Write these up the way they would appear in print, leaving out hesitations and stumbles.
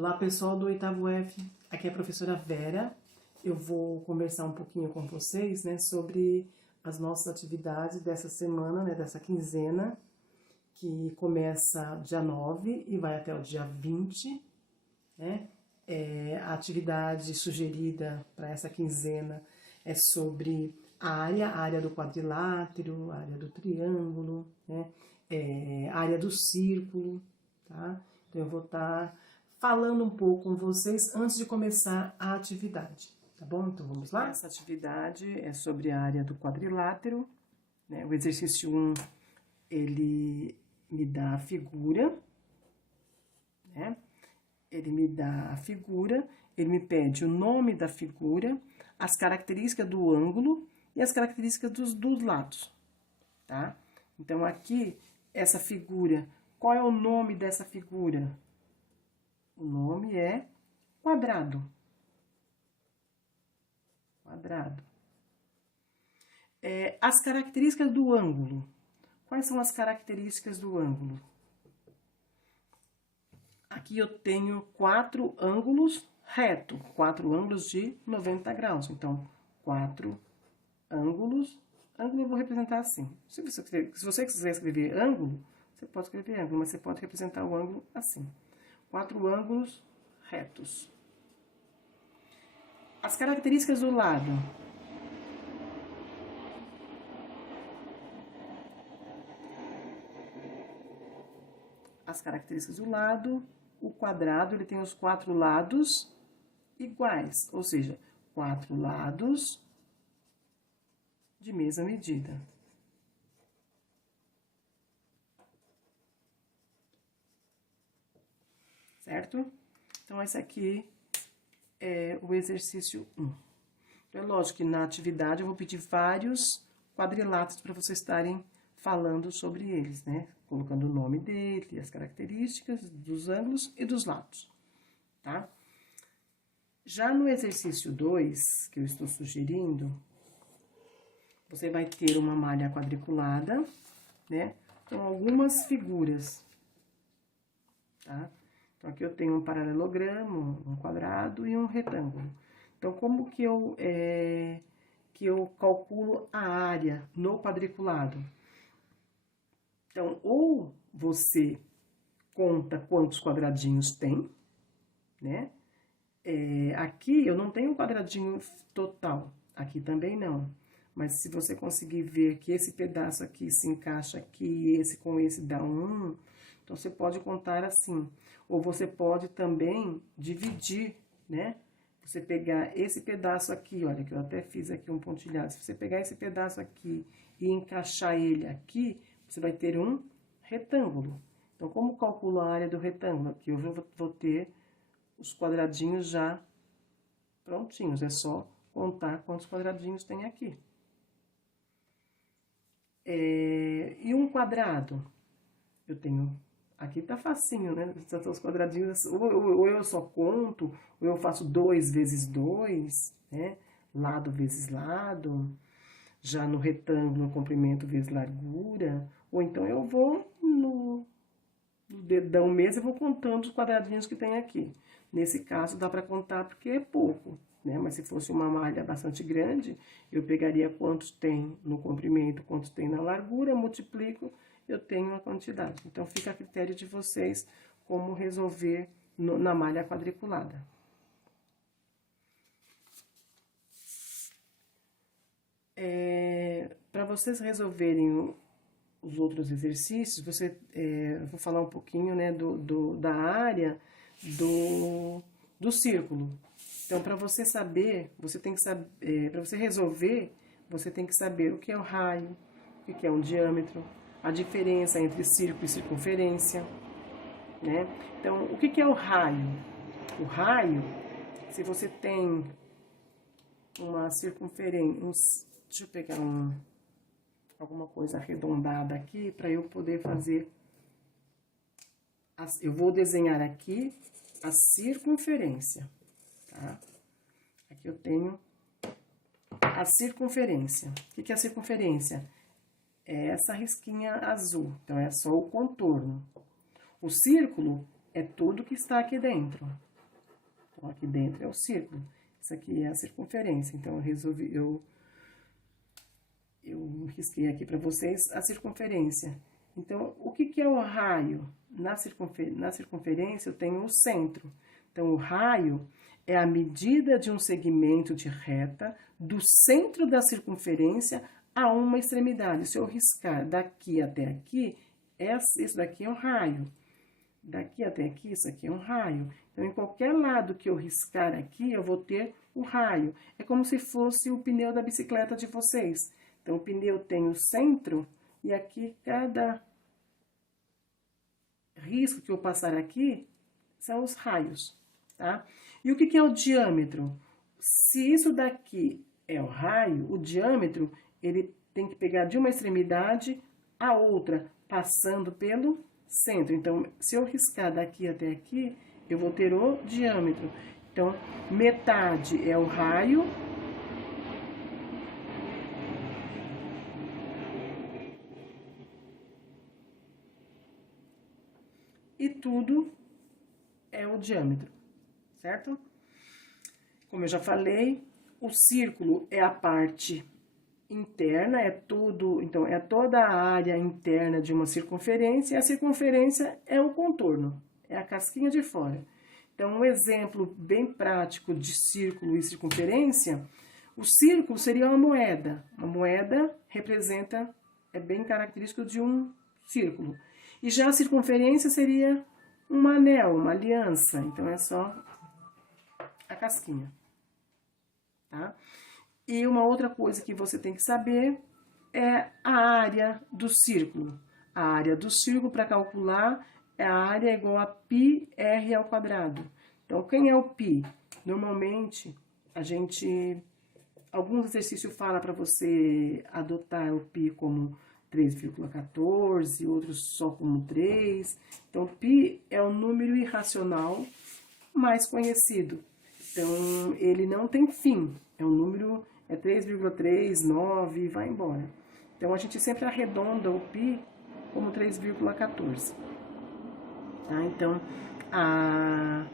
Olá pessoal do oitavo F, aqui é a professora Vera. Eu vou conversar um pouquinho com vocês, né, sobre as nossas atividades dessa semana, né, dessa quinzena, que começa dia 9 e vai até o dia 20, né? A atividade sugerida para essa quinzena é sobre a área do quadrilátero, a área do triângulo, né? A área do círculo, tá? Então eu vou estar falando um pouco com vocês antes de começar a atividade, tá bom? Então vamos lá? Essa atividade é sobre a área do quadrilátero, né? O exercício 1, ele me dá a figura, né? Ele me dá a figura, ele me pede o nome da figura, as características do ângulo e as características dos lados, tá? Então, aqui, essa figura, qual é o nome dessa figura? O nome é quadrado. Quadrado. As características do ângulo. Quais são as características do ângulo? Aqui eu tenho 4 ângulos retos, 4 ângulos de 90 graus. Então, 4 ângulos. Ângulo eu vou representar assim. Se você quiser escrever ângulo, você pode escrever ângulo, mas você pode representar o ângulo assim. 4 ângulos retos. As características do lado. As características do lado, o quadrado, ele tem os 4 lados iguais, ou seja, 4 lados de mesma medida. Certo? Então, esse aqui é o exercício 1. É lógico que na atividade eu vou pedir vários quadriláteros para vocês estarem falando sobre eles, né? Colocando o nome dele, as características dos ângulos e dos lados, tá? Já no exercício 2, que eu estou sugerindo, você vai ter uma malha quadriculada, né? Com algumas figuras, tá? Então, aqui eu tenho um paralelogramo, um quadrado e um retângulo. Então, como que eu calculo a área no quadriculado? Então, ou você conta quantos quadradinhos tem, né? Aqui eu não tenho um quadradinho total, aqui também não. Mas se você conseguir ver que esse pedaço aqui se encaixa aqui, esse com esse dá 1, então você pode contar assim. Ou você pode também dividir, né? Você pegar esse pedaço aqui, olha, que eu até fiz aqui um pontilhado. Se você pegar esse pedaço aqui e encaixar ele aqui, você vai ter um retângulo. Então, como calculo a área do retângulo? Aqui eu vou ter os quadradinhos já prontinhos. É só contar quantos quadradinhos tem aqui. E um quadrado? Eu tenho... Aqui tá facinho, né? Os quadradinhos, ou eu só conto, ou eu faço 2 vezes 2, né? Lado vezes lado. Já no retângulo, comprimento vezes largura. Ou então eu vou no dedão mesmo, eu vou contando os quadradinhos que tem aqui. Nesse caso, dá para contar porque é pouco, né? Mas se fosse uma malha bastante grande, eu pegaria quantos tem no comprimento, quantos tem na largura, multiplico, eu tenho a quantidade. Então, fica a critério de vocês como resolver na malha quadriculada. Para vocês resolverem os outros exercícios, eu vou falar um pouquinho, né, da área do círculo. Então, para você saber, você tem que saber, para você resolver, você tem que saber o que é o raio, o que é um diâmetro, a diferença entre círculo e circunferência, né? Então, o que é o raio? O raio, se você tem uma circunferência, deixa eu pegar alguma coisa arredondada aqui para eu poder fazer. Eu vou desenhar aqui a circunferência, tá? Aqui eu tenho a circunferência. O que é a circunferência? É essa risquinha azul, então é só o contorno. O círculo é tudo que está aqui dentro, Então, aqui dentro é o círculo. Isso aqui é a circunferência. Então, eu risquei aqui para vocês a circunferência. Então, o que é o raio? Na circunferência, eu tenho o centro. Então, o raio é a medida de um segmento de reta do centro da circunferência a uma extremidade. Se eu riscar daqui até aqui, isso daqui é um raio. Daqui até aqui, isso aqui é um raio. Então, em qualquer lado que eu riscar aqui, eu vou ter o raio. É como se fosse o pneu da bicicleta de vocês. Então, o pneu tem o centro e aqui cada risco que eu passar aqui são os raios, tá? E o que é o diâmetro? Se isso daqui é o raio, o diâmetro, ele tem que pegar de uma extremidade a outra, passando pelo centro. Então, se eu riscar daqui até aqui, eu vou ter o diâmetro. Então, metade é o raio. E tudo é o diâmetro, certo? Como eu já falei, o círculo é a parte interna, então é toda a área interna de uma circunferência, e a circunferência é o contorno, é a casquinha de fora. Então, um exemplo bem prático de círculo e circunferência, o círculo seria uma moeda. Uma moeda representa, é bem característico de um círculo. E já a circunferência seria um anel, uma aliança. Então, é só a casquinha, tá? E uma outra coisa que você tem que saber é a área do círculo. A área do círculo, para calcular, a área é igual a πr ao quadrado. Então, quem é o π? Normalmente, alguns exercícios falam para você adotar o π como 3,14, outros só como 3. Então, π é o número irracional mais conhecido. Então, ele não tem fim. É um número, 3,39 e vai embora. Então, a gente sempre arredonda o π como 3,14. Tá? Então, a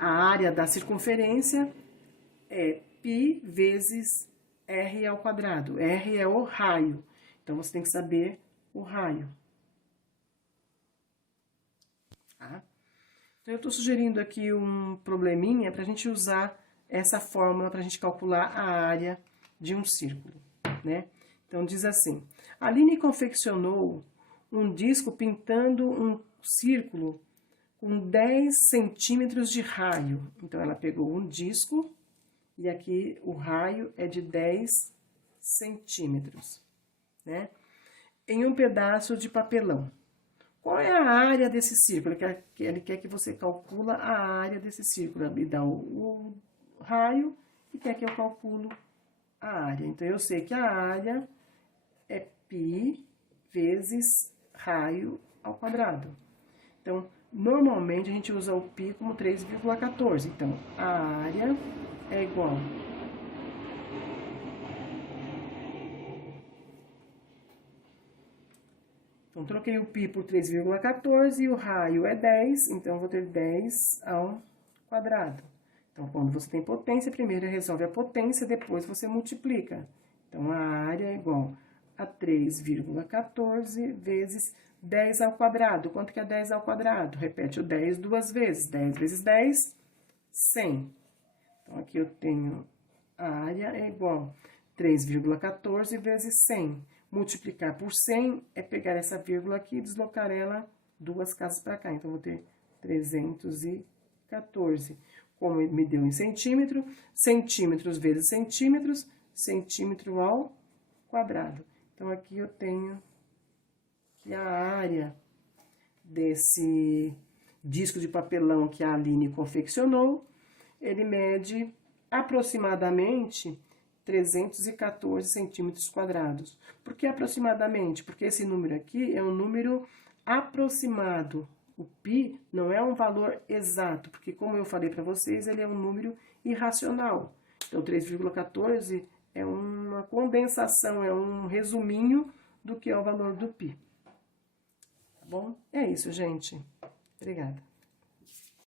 área da circunferência é π vezes r ao quadrado. R é o raio. Então, você tem que saber o raio. Tá? Então, eu estou sugerindo aqui um probleminha para a gente usar essa fórmula para a gente calcular a área de um círculo, né? Então, diz assim, a Aline confeccionou um disco pintando um círculo com 10 centímetros de raio. Então, ela pegou um disco e aqui o raio é de 10 centímetros, né? Em um pedaço de papelão. Qual é a área desse círculo? Ele quer que você calcula a área desse círculo. Ele me dá o raio e quer que eu calculo a área. Então, eu sei que a área é π vezes raio ao quadrado. Então, normalmente, a gente usa o π como 3,14. Então, a área é igual Então, troquei o π por 3,14 e o raio é 10, então eu vou ter 10 ao quadrado. Então, quando você tem potência, primeiro resolve a potência, depois você multiplica. Então, a área é igual a 3,14 vezes 10 ao quadrado. Quanto que é 10 ao quadrado? Repete o 10 duas vezes. 10 vezes 10, 100. Então, aqui eu tenho a área é igual a 3,14 vezes 100. Multiplicar por 100 é pegar essa vírgula aqui e deslocar ela duas casas para cá. Então, vou ter 314. Como me deu em centímetro, centímetros vezes centímetros, centímetro ao quadrado. Então, aqui eu tenho que a área desse disco de papelão que a Aline confeccionou, ele mede aproximadamente 314 centímetros quadrados. Por que aproximadamente? Porque esse número aqui é um número aproximado. O π não é um valor exato, porque como eu falei para vocês, ele é um número irracional. Então, 3,14 é uma condensação, é um resuminho do que é o valor do π. Tá bom? É isso, gente. Obrigada.